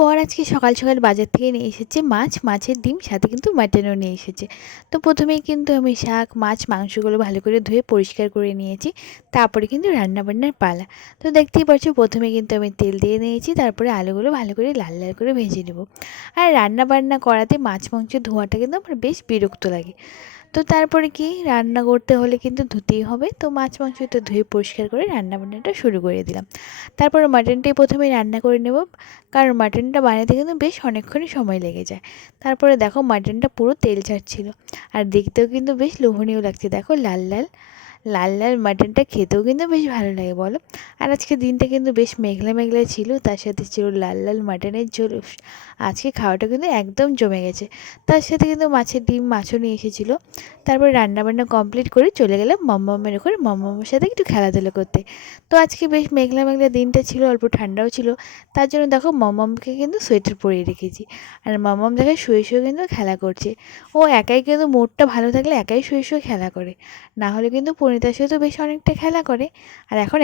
বর আজকে সকাল সকাল বাজার থেকে নিয়ে এসেছে মাছ, মাছের ডিম, সাথে কিন্তু মাটনও নিয়ে এসেছে। তো প্রথমেই কিন্তু আমি শাক, মাছ, মাংসগুলো ভালো করে ধুয়ে পরিষ্কার করে নিয়েছি। তারপরে কিন্তু রান্নাবান্নার পালা। তো দেখতেই পাচ্ছ প্রথমে কিন্তু আমি তেল দিয়ে নিয়েছি, তারপরে আলুগুলো ভালো করে লাল লাল করে ভেজে নেব। আর রান্নাবান্না করাতে মাছ মাংস ধোয়াটা কিন্তু আমার বেশ বিরক্ত লাগে। তো তারপরে কি রান্না করতে হলে কিন্তু ধুতেই হবে। তো মাছ মাংস তো ধুয়ে পরিষ্কার করে রান্নাবান্নাটা শুরু করে দিলাম। তারপরে মাটনটাই প্রথমে রান্না করে নেব, কারণ মাটনটা বানাতে কিন্তু বেশ অনেকক্ষণই সময় লেগে যায়। তারপরে দেখো মাটনটা পুরো তেল ছাড়ছিল, আর দেখতেও কিন্তু বেশ লোভনীয় লাগছে। দেখো লাল লাল লাল লাল মাটনটা খেতেও কিন্তু বেশ ভালো লাগে বলো। আর আজকে দিনটা কিন্তু বেশ মেঘলা মেঘলা ছিল, তার সাথে ছিল লাল লাল মাটনের ঝোল। উফ, আজকে খাওয়াটা কিন্তু একদম জমে গেছে। তার সাথে কিন্তু মাছের ডিম, মাছও নিয়ে এসেছিলো। তারপর রান্নাবান্না কমপ্লিট করে চলে গেলাম মমমের ওখানে মমমের সাথে একটু খেলাধুলো করতে। তো আজকে বেশ মেঘলা মেঘলা দিনটা ছিল, অল্প ঠান্ডাও ছিল। তার জন্য দেখো মমমকে কিন্তু সোয়েটার পরিয়ে রেখেছি। আর মমম দেখে শুয়ে শুয়ে কিন্তু খেলা করছে। ও একাই কিন্তু মুডটা ভালো থাকলে একাই শুয়ে শুয়ে খেলা করে, না হলে কিন্তু পরিণীতার সাথে বেশ অনেকটা খেলা করে। আর এখন